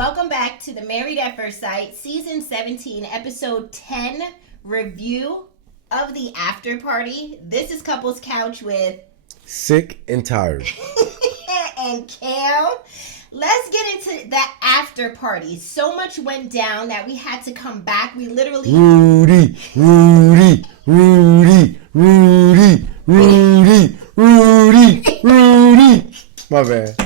Welcome back to the Married at First Sight, Season 17, Episode 10, review of the after party. This is Couples Couch with... Sick and tired. and Cam. Let's get into the after party. So much went down that we had to come back. We literally... Rudy. My bad.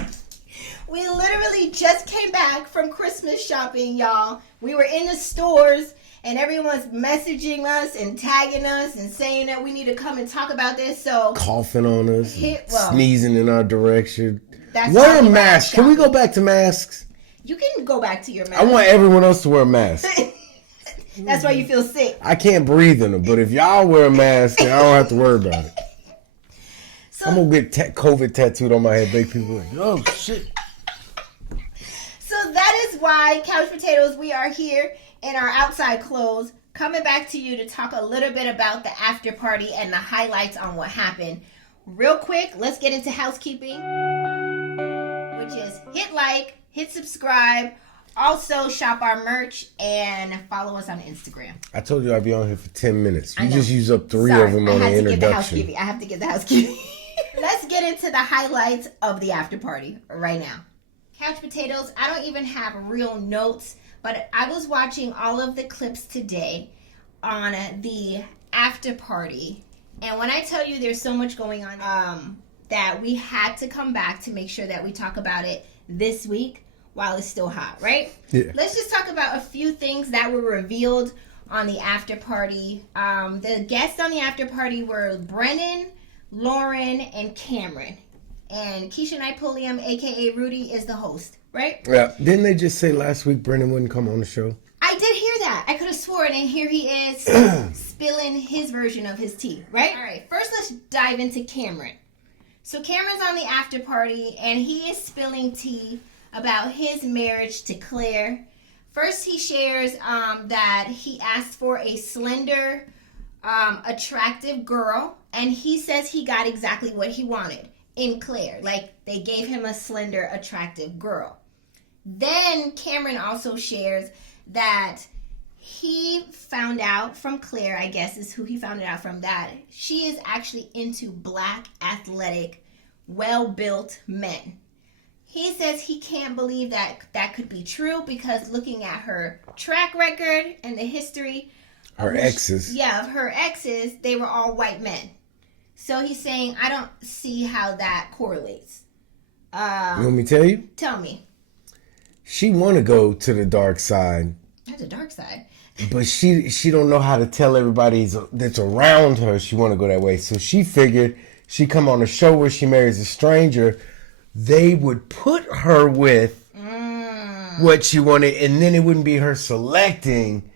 We literally just came back from Christmas shopping, y'all. We were in the stores and everyone's messaging us and tagging us and saying that we need to come and talk about this. So coughing on us, sneezing in our direction. Wear a mask. Can we go back to masks? You can go back to your mask. I want everyone else to wear a mask. That's why you feel sick. I can't breathe in them, but if y'all wear a mask, then I don't have to worry about it. So, I'm going to get COVID tattooed on my head. Big people like, oh, shit. So that is why, Couch Potatoes, we are here in our outside clothes, coming back to you to talk a little bit about the after party and the highlights on what happened. Real quick, let's get into housekeeping, which is hit like, hit subscribe, also shop our merch, and follow us on Instagram. I told you I'd be on here for 10 minutes. You just used up three of them on the introduction. I have to get the housekeeping. Let's get into the highlights of the after party right now. Couch Potatoes, I don't even have real notes, but I was watching all of the clips today on the after party. And when I tell you there's so much going on, that we had to come back to make sure that we talk about it this week while it's still hot, right? Yeah. Let's just talk about a few things that were revealed on the after party. The guests on the after party were Brennan, Lauren, and Cameron. And Keisha Pulliam, a.k.a. Rudy, is the host, right? Yeah. Didn't they just say last week Brennan wouldn't come on the show? I did hear that. I could have sworn, and here he is spilling his version of his tea, right? All right, first let's dive into Cameron. So Cameron's on the after party, and he is spilling tea about his marriage to Claire. First, he shares that he asked for a slender, attractive girl, and he says he got exactly what he wanted in Claire. Like, they gave him a slender, attractive girl. Then Cameron also shares that he found out from Claire, I guess is who he found it out from, that she is actually into black, athletic, well-built men. He says he can't believe that that could be true because looking at her track record and the history of her exes, they were all white men. So he's saying, I don't see how that correlates. You want me to tell you? Tell me. She want to go to the dark side. That's the dark side. But she don't know how to tell everybody that's around her she want to go that way. So she figured she come on a show where she marries a stranger. They would put her with what she wanted, and then it wouldn't be her selecting.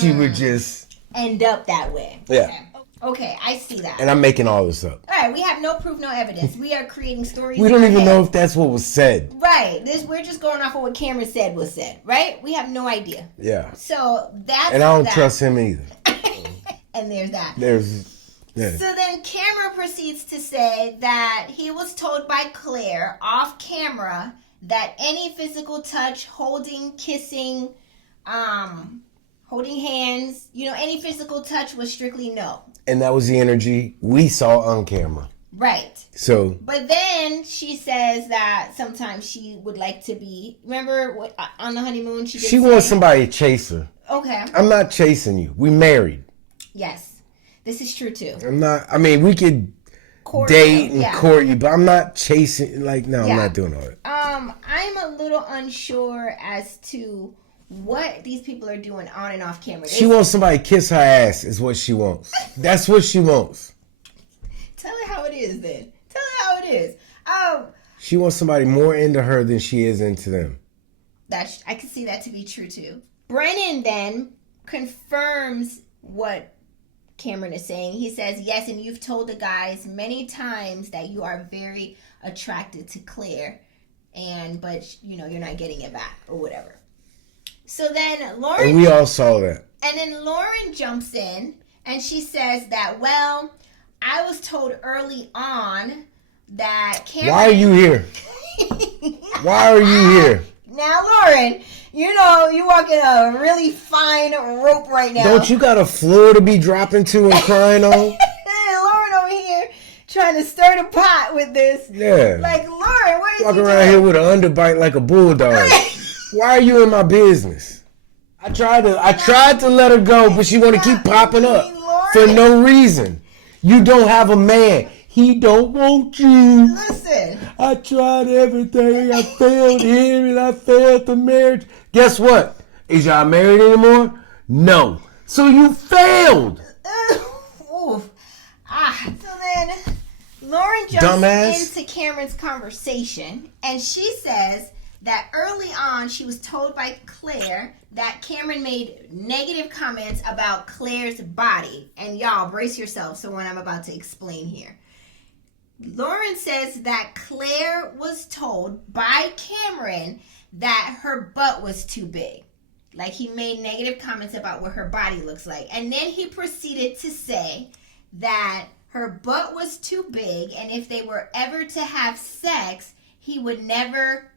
She would just end up that way. Yeah. Okay, I see that. And I'm making all this up. All right, we have no proof, no evidence. We are creating stories. We don't even know if that's what was said. Right. We're just going off of what Cameron said was said, right? We have no idea. Yeah. So that's and I don't trust him either. And there's that. Yeah. So then Cameron proceeds to say that he was told by Claire off camera that any physical touch, holding, kissing, holding hands, any physical touch was strictly no. And that was the energy we saw on camera. Right. So. But then she says that sometimes she would like to be, remember on the honeymoon she wants somebody to chase her. Okay. I'm not chasing you. We married. Yes. This is true too. We could date and court you, but I'm not chasing, I'm not doing all that. I'm a little unsure as to what these people are doing on and off camera. She wants somebody to kiss her ass is what she wants. That's what she wants. Tell her how it is then. Tell her how it is. She wants somebody more into her than she is into them. I can see that to be true too. Brennan then confirms what Cameron is saying. He says, yes, and you've told the guys many times that you are very attracted to Claire, but you're not getting it back or whatever. So then Lauren... And we all saw that. And then Lauren jumps in and she says that, well, I was told early on that Cameron... Why are you here? Why are you here? Now, Lauren, you know you walking a really fine rope right now. Don't you got a floor to be dropping to and crying on? Lauren over here trying to stir the pot with this. Yeah. Like, Lauren, what is Walking you around doing? here with an underbite like a bulldog. Why are you in my business? I tried to let her go, but she want to keep popping up for no reason. You don't have a man. He don't want you. Listen. I tried everything. I failed him and I failed the marriage. Guess what? Is y'all married anymore? No. So you failed. Oof. So then Lauren jumps into Cameron's conversation and she says that early on she was told by Claire that Cameron made negative comments about Claire's body. And y'all, brace yourselves for what I'm about to explain here. Lauren says that Claire was told by Cameron that her butt was too big. Like, he made negative comments about what her body looks like. And then he proceeded to say that her butt was too big, and if they were ever to have sex, he would never,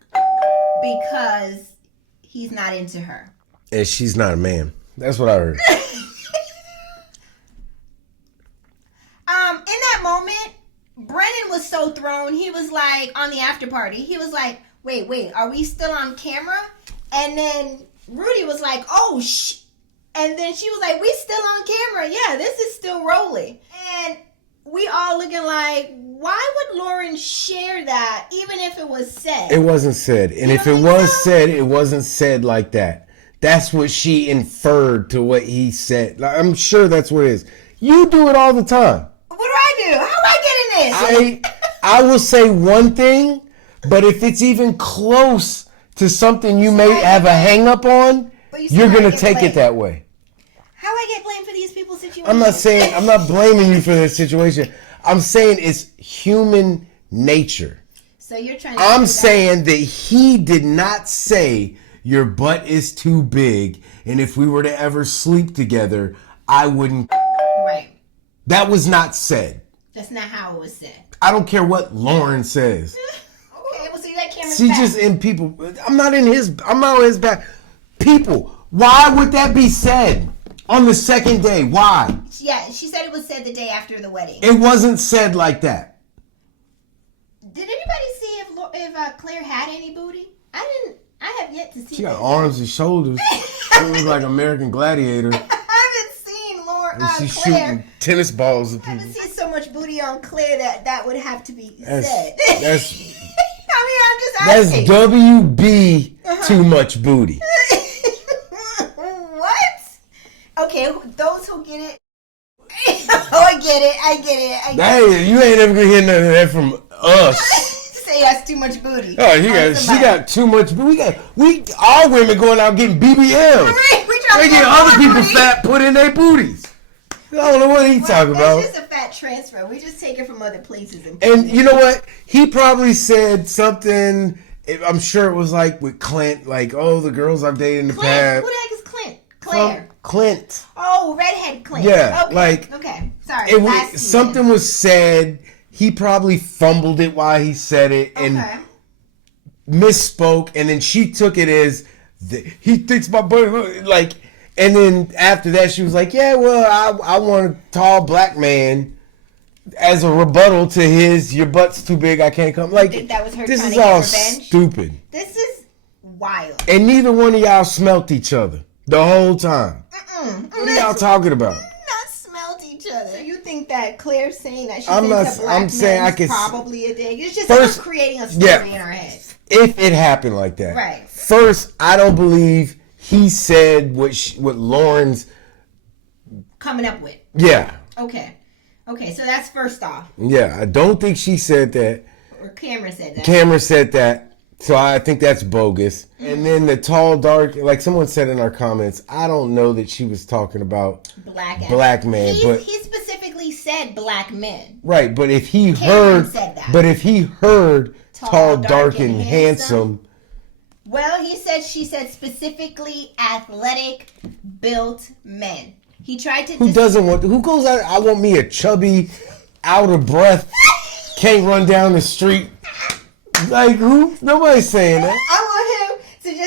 because he's not into her. And she's not a man. That's what I heard. In that moment, Brennan was so thrown. He was like, on the after party, he was like, wait, are we still on camera? And then Rudy was like, oh, and then she was like, we still on camera. Yeah, this is still rolling. And we all looking like, why would Lauren share that, even if it was said? It wasn't said. And if it was said, it wasn't said like that. That's what she inferred to what he said. Like, I'm sure that's what it is. You do it all the time. What do I do? How do I get in this? I will say one thing, but if it's even close to something you may have a hang up on, you're going to take it that way. How do I get blamed for these people's situations? I'm not blaming you for this situation. I'm saying it's human nature. So you're trying to I'm saying that he did not say your butt is too big, and if we were to ever sleep together, I wouldn't. Right. That was not said. That's not how it was said. I don't care what Lauren says. Okay, well, see that camera's She back. just in people. I'm not on his back. People, why would that be said on the second day? Why? Yeah, she said it was said the day after the wedding. It wasn't said like that. Did anybody see if Claire had any booty? I have yet to see. She got arms and shoulders. It was like American Gladiator. I haven't seen She's Claire. shooting tennis balls at I people. haven't seen so much booty on Claire that would have to be said. That's I'm just asking. That's WB too much booty. What? Okay, those who get it. Oh, I get it. Hey, you ain't ever gonna hear none of that from us. Say that's too much booty. Oh, she got too much. We all women going out getting BBLs. They get other people fat put in their booties. I don't know what he's talking about. It's just a fat transfer. We just take it from other places. And you know what? He probably said something. I'm sure it was like with Clint, like, oh, the girls I've dated in the past. Who the heck is Clint? Claire. Clint. Oh, redhead Clint. Yeah, okay. Okay, sorry. Something was said. He probably fumbled it while he said it and misspoke, and then she took it as he thinks my butt like. And then after that, she was like, "Yeah, well, I want a tall black man." As a rebuttal to his, your butt's too big, I can't come. Like, that was her this trying is to get all revenge? stupid. This is wild. And neither one of y'all smelt each other the whole time. What are y'all talking about? Not smelt each other. So you think that Claire's saying that she I'm thinks not- a black I'm saying I man's can- probably a dick? It's just First- us creating a story in our head. If it happened like that. Right. First, I don't believe he said what Lauren's. Coming up with. Yeah. Okay, so that's first off. Yeah, I don't think she said that. Or Cameron said that. Cameron said that. So I think that's bogus. And then the tall, dark, like someone said in our comments, I don't know that she was talking about black man. He specifically said black men. Right, but if he Cameron said that. But if he heard tall, dark, and handsome. Well, she said specifically athletic, built men. He tried to. Who goes out? I want me a chubby, out of breath, can't run down the street. Like who? Nobody's saying that. I want him to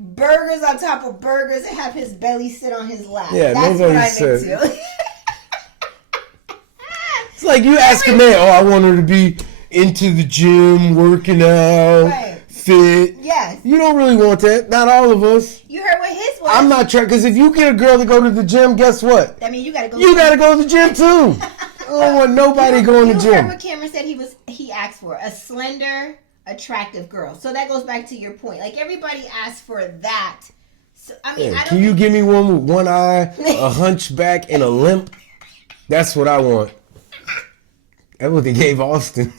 burgers on top of burgers and have his belly sit on his lap. Yeah, that's nobody what I'm said. into. It's like you ask a man, I want her to be into the gym, working out, Right. fit. Yes. You don't really want that. Not all of us. You heard what his was. I'm not trying, because if you get a girl to go to the gym, guess what? I mean, you gotta go. You got to go to the gym too. I don't want nobody going to the You heard gym. what Cameron said he asked for? A slender, attractive girl. So that goes back to your point. Like, everybody asked for that. So, I mean, Yeah, I don't can you give me one with one eye, a hunchback, and a limp? That's what I want. That's what they gave Austin.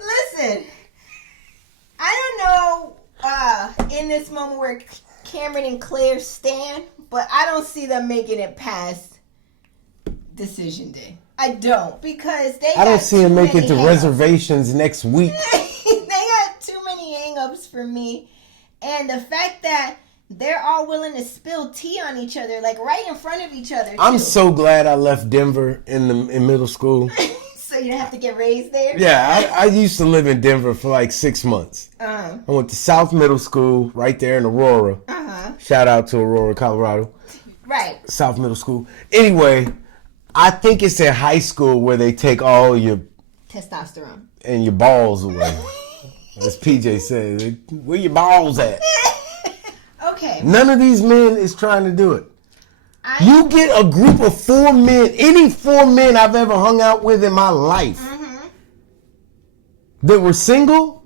Listen, I don't know in this moment where Cameron and Claire stand, but I don't see them making it past decision day. I don't, because I don't see him making it to reservations next week. They got too many hang-ups for me. And the fact that they're all willing to spill tea on each other, like right in front of each other. I'm too. so glad I left Denver in middle school. So you don't have to get raised there? Yeah, I used to live in Denver for like 6 months. Uh-huh. I went to South Middle School right there in Aurora. Uh-huh. Shout out to Aurora, Colorado. Right. South Middle School. Anyway, I think it's in high school where they take all your Testosterone. and your balls away. As PJ said, where your balls at? Okay. None of these men is trying to do it. You get a group of 4 men, any 4 men I've ever hung out with in my life that were single,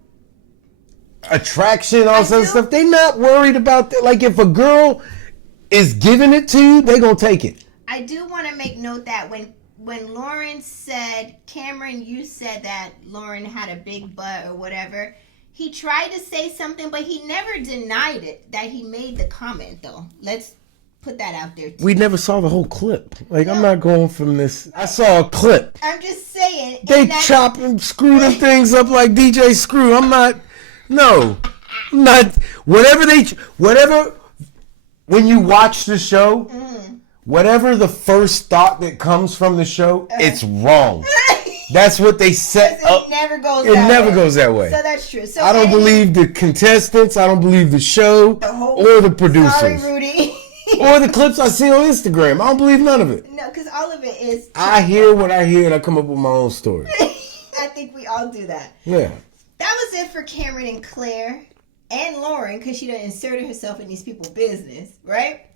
attraction, all sorts of stuff, they not worried about that. Like, if a girl is giving it to you, they gonna take it. I do want to make note that when Lauren said, Cameron, you said that Lauren had a big butt or whatever, he tried to say something, but he never denied it, that he made the comment, though. Let's put that out there, too. We never saw the whole clip. Like, I'm not going from this. I saw a clip. I'm just saying. They chop and screw them things up like DJ Screw. I'm not, whatever, when you watch the show, whatever the first thought that comes from the show, it's wrong. That's what they set up. It never goes It that never way. goes that way. So that's true. So I don't believe the contestants. I don't believe the show or the producers. Sorry, Rudy. Or the clips I see on Instagram. I don't believe none of it. No, because all of it is... I hear what I hear and I come up with my own story. I think we all do that. Yeah. That was it for Cameron and Claire and Lauren, because she done inserted herself in these people's business, right?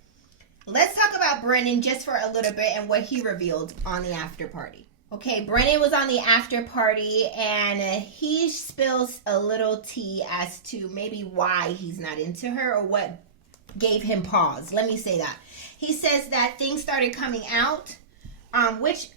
Let's talk about Brennan just for a little bit and what he revealed on the after party. Okay, Brennan was on the after party and he spills a little tea as to maybe why he's not into her or what gave him pause. Let me say that. He says that things started coming out, which,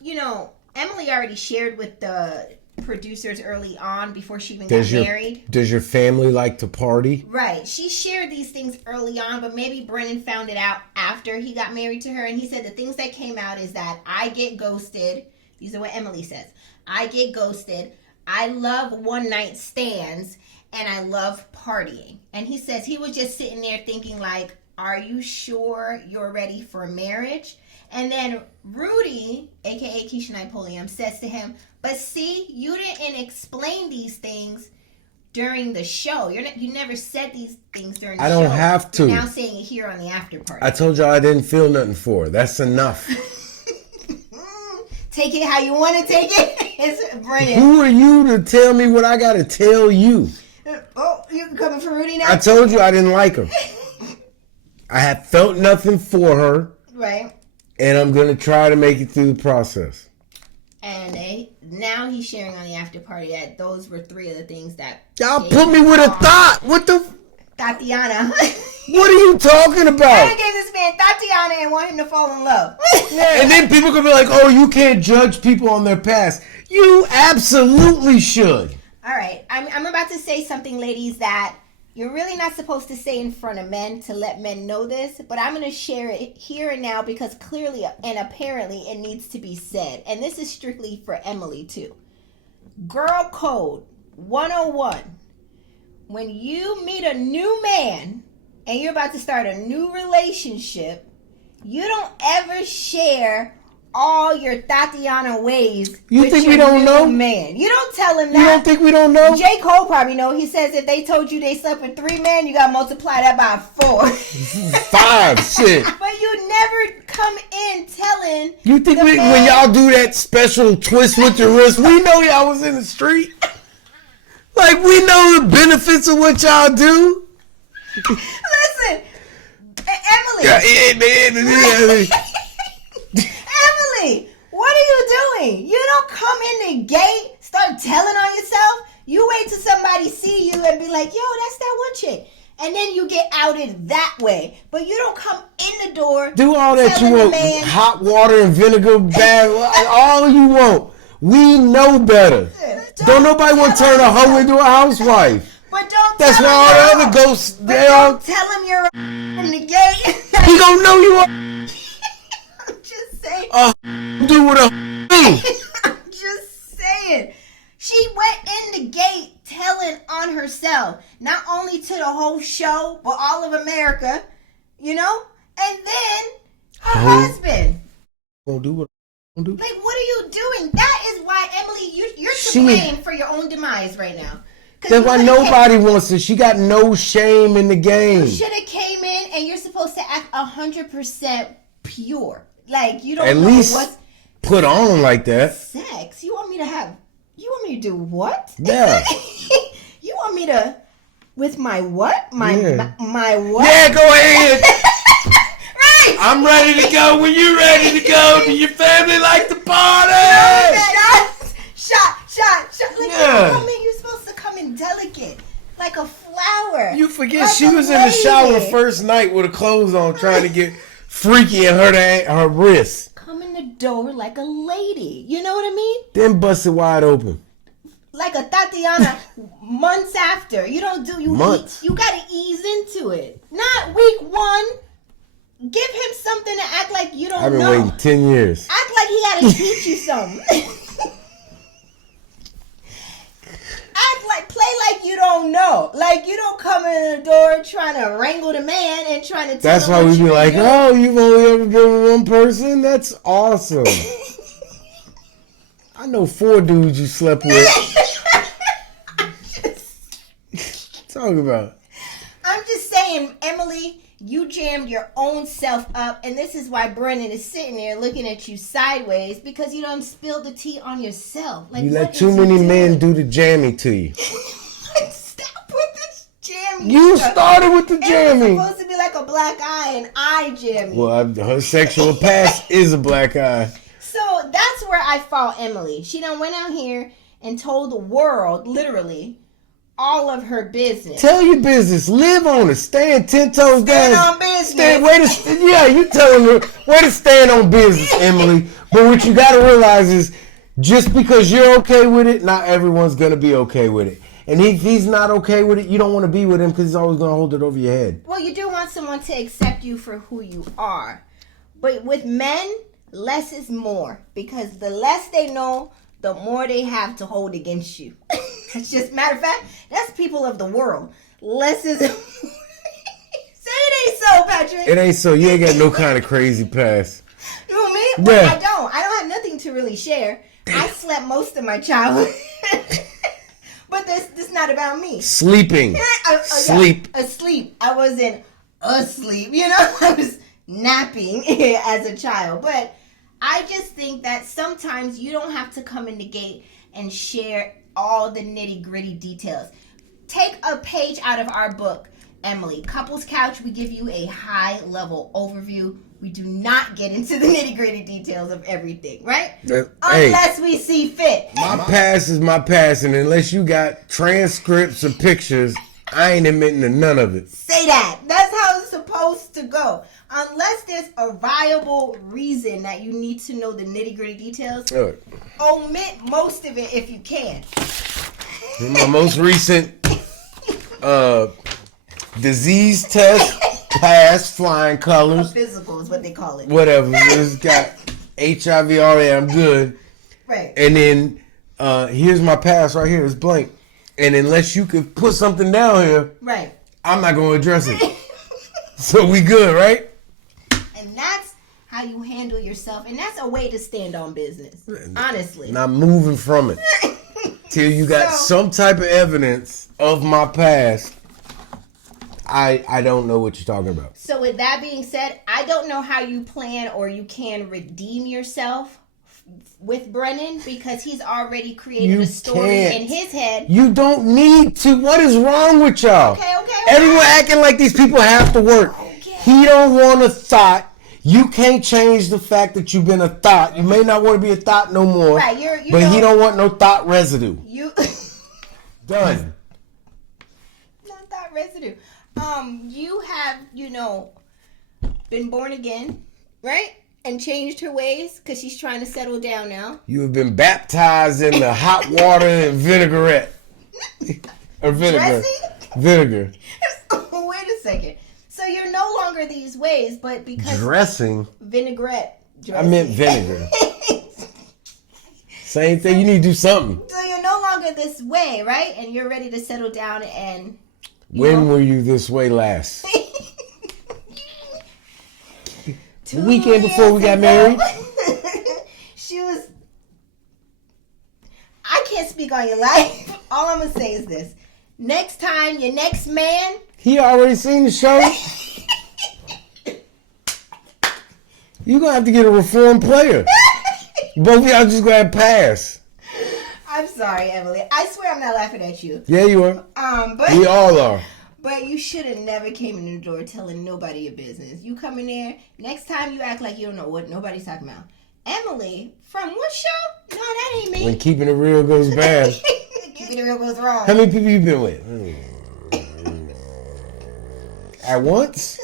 you know, Emily already shared with the producers early on before she even got married. Does your family like to party? Right. She shared these things early on, but maybe Brennan found it out after he got married to her. And he said the things that came out is that I get ghosted. These are what Emily says. I get ghosted. I love one night stands. And I love partying. And he says he was just sitting there thinking like, are you sure you're ready for marriage? And then Rudy, a.k.a. Keisha Napoleon, says to him, but see, you didn't explain these things during the show. You never said these things during the show. I don't have to. You're now saying it here on the after party. I told y'all I didn't feel nothing for her. That's enough. Take it how you want to take it. It's Brennan. Who are you to tell me what I got to tell you? Oh, you coming for Rudy now? I told you I didn't like her. I had felt nothing for her. Right. And I'm going to try to make it through the process. And now he's sharing on the after party that those were 3 of the things that... Y'all put me with a thought. What the... Tatiana. What are you talking about? I gave this man Tatiana and want him to fall in love. And then people could be like, oh, you can't judge people on their past. You absolutely should. All right. I'm about to say something, ladies, that you're really not supposed to say in front of men to let men know this, but I'm going to share it here and now because clearly and apparently it needs to be said. And this is strictly for Emily, too. Girl Code 101. When you meet a new man and you're about to start a new relationship, you don't ever share all your Tatiana ways. You think we don't know? Man, you don't tell him that. You don't think we don't know? J. Cole probably know. He says if they told you they slept with 3 men, you gotta multiply that by 4. 5, shit. But you never come in telling. You think when y'all do that special twist with your wrist, we know y'all was in the street? Like, we know the benefits of what y'all do? Listen, Emily. Yeah, Emily, what are you doing? You don't come in the gate, start telling on yourself. You wait till somebody see you and be like, yo, that's that one chick. And then you get outed that way. But you don't come in the door. Do all that you want. Hot water and vinegar bath. All you want. We know better. Don't nobody want to turn a hoe into a housewife. But don't That's tell why all the other ghosts, they don't tell him you're from the gate. He gonna know you are. I'm just saying. Do what a I'm just saying. She went in the gate telling on herself, not only to the whole show, but all of America, you know? And then her husband. Gonna do what I'm gonna do. Like, what are you doing? That is why, Emily, you're to blame for your own demise right now. That's why nobody wants it. She got no shame in the game. You should have came in and you're supposed to act 100% pure. Like, you don't at know least what's put on like that. Sex? You want me to do what? Yeah. You want me to, with my what? My what? Yeah, go ahead. Right. I'm ready to go when you're ready to go. Do your family like to party? Shot. Like, Yeah. you're supposed to come in delicate, like a flower. You forget like she was in the shower first night with her clothes on, trying to get freaky and her wrists. Come in the door like a lady. You know what I mean? Then bust it wide open. Like a Tatiana months after. You don't do months. You gotta ease into it. Not week 1. Give him something to act like you don't know. I've been waiting 10 years. Act like he gotta teach you something. Play like you don't know. Like you don't come in the door trying to wrangle the man and trying to tell That's why we be like, oh, you've only ever been with one person? That's awesome. I know 4 dudes you slept with. Talk about. I'm just saying, Emily, you jammed your own self up, and this is why Brennan is sitting there looking at you sideways because you done spilled the tea on yourself. Like, you let too many men do the jammy to you. Stop with this jammy. You started with the jammy. It's supposed to be like a black eye, and eye jammy. Well, her sexual past is a black eye. So that's where I fault Emily. She done went out here and told the world, literally, all of her business. Tell your business. Live on it. Stand 10 toes down. Stand on business. You telling her way to stand on business, Emily. But what you got to realize is just because you're okay with it, not everyone's going to be okay with it. And if he's not okay with it, you don't want to be with him because he's always going to hold it over your head. Well, you do want someone to accept you for who you are. But with men, less is more. Because the less they know, the more they have to hold against you. It's just, matter of fact, that's people of the world. Less is... Say it ain't so, Patrick. It ain't so. You ain't got no kind of crazy past. You know what I mean? Yeah. But I don't have nothing to really share. I slept most of my childhood. But this not about me. Sleeping. Sleep. Asleep. I wasn't asleep. You know? I was napping as a child. But I just think that sometimes you don't have to come in the gate and share all the nitty gritty details. Take a page out of our book, Emily. Couples Couch, we give you a high level overview. We do not get into the nitty gritty details of everything, right? Unless we see fit. My past is my past, and unless you got transcripts or pictures, I ain't admitting to none of it. Say that. That's how it's supposed to go. Unless there's a viable reason that you need to know the nitty gritty details, omit most of it if you can. My most recent disease test passed, flying colors. A physical is what they call it. Whatever. It's got HIV already. I'm good. Right. And then here's my pass right here. It's blank. And unless you could put something down here, right, I'm not going to address it. So we good, right? And that's how you handle yourself, and that's a way to stand on business. Honestly, not moving from it till you got some type of evidence of my past. I don't know what you're talking about. So with that being said, I don't know how you plan or you can redeem yourself with Brennan, because he's already created a story in his head. You don't need to. What is wrong with y'all? Okay. Everyone acting like these people have to work. Okay. He don't want a thought. You can't change the fact that you've been a thought. You may not want to be a thought no more. Right, but he don't want no thought residue. Done. No thought residue. You have, been born again, right? And changed her ways because she's trying to settle down now. You have been baptized in the hot water and vinaigrette. Or vinegar. Dressing? Vinegar. Wait a second. So you're no longer these ways, but because... Dressing? Vinaigrette. Dressing. I meant vinegar. Same thing. You need to do something. So you're no longer this way, right? And you're ready to settle down and... When were you this way last? The weekend before we got married. She was... I can't speak on your life. All I'm going to say is this. Next time, your next man... He already seen the show. You're going to have to get a reformed player. Both of y'all just going to pass. I'm sorry, Emily. I swear I'm not laughing at you. Yeah, you are. But we all are. But you should have never came in the door telling nobody your business. You come in there, next time you act like you don't know what nobody's talking about. Emily, from what show? No, that ain't me. When keeping it real goes bad. Keeping it real goes wrong. How many people you been with? At once?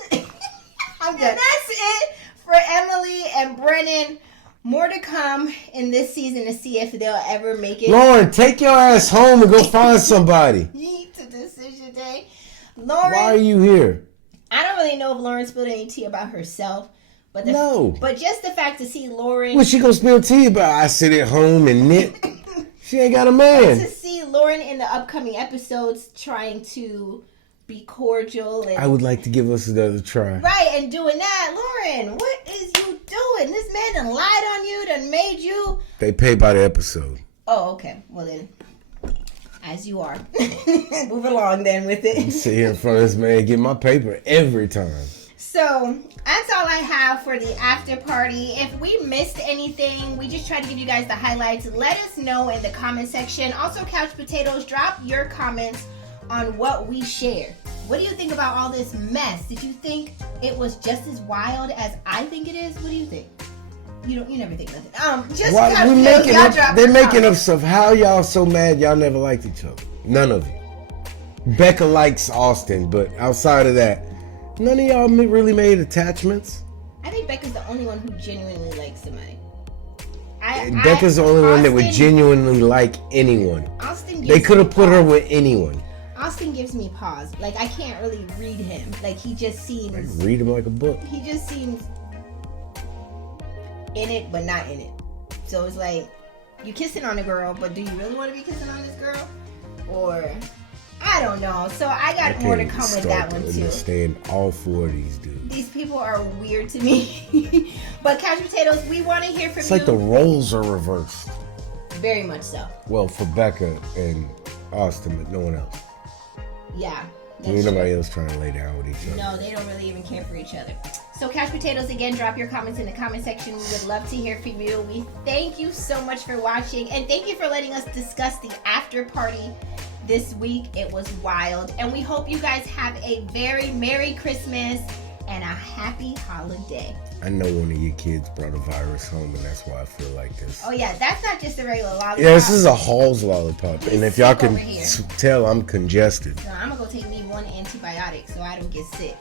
I'm done. And that's it for Emily and Brennan. More to come in this season to see if they'll ever make it. Lauren, take your ass home and go find somebody. To decision day. Lauren, why are you here? I don't really know if Lauren spilled any tea about herself. But no. But just the fact to see Lauren. What she gonna spill tea about? I sit at home and knit. She ain't got a man. To see Lauren in the upcoming episodes trying to be cordial. And, I would like to give us another try. Right, and doing that. Lauren, what is you doing? This man done lied on you, done made you. They pay by the episode. Oh, okay. Well then, as you are. Move along then with it. Sit here in front of this man, get my paper every time. So, that's all I have for the after party. If we missed anything, we just try to give you guys the highlights. Let us know in the comment section. Also, Couch Potatoes, drop your comments on what we shared. What do you think about all this mess? Did you think it was just as wild as I think it is? What do you think? You never think nothing. Just they're making up stuff. How y'all so mad y'all never liked each other? None of you. Becca likes Austin, but outside of that, none of y'all really made attachments. I think Becca's the only one who genuinely likes somebody. Becca's the only one that would genuinely like anyone. They could have put her with anyone. Austin gives me pause. Like, I can't really read him. Like, he just seems... I can read him like a book. He just seems in it, but not in it. So it's like, you kissing on a girl, but do you really want to be kissing on this girl? Or... I don't know. So I got more to come with that one too. I understand all four of these dudes. These people are weird to me. But Couch Potatoes, we want to hear from you. It's like the roles are reversed. Very much so. Well, for Becca and Austin, but no one else. Yeah. Ain't nobody else trying to lay down with each other. No, they don't really even care for each other. So Couch Potatoes, again, drop your comments in the comment section. We would love to hear from you. We thank you so much for watching. And thank you for letting us discuss the after party this week. It was wild. And we hope you guys have a very Merry Christmas and a happy holiday. I know one of your kids brought a virus home, and that's why I feel like this. Oh, yeah. That's not just a regular lollipop. Yeah, this is a Halls lollipop. And if y'all can tell, I'm congested. So I'm going to go take me one antibiotic so I don't get sick.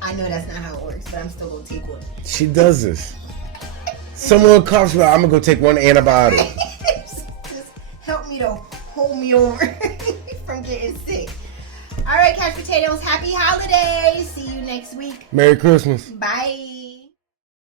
I know that's not how it works, but I'm still going to take one. She does this. Someone coughs, well, I'm going to go take one antibiotic. Just help me to hold me over from getting sick. All right, Couch Potatoes, happy holidays. See you next week. Merry Christmas. Bye.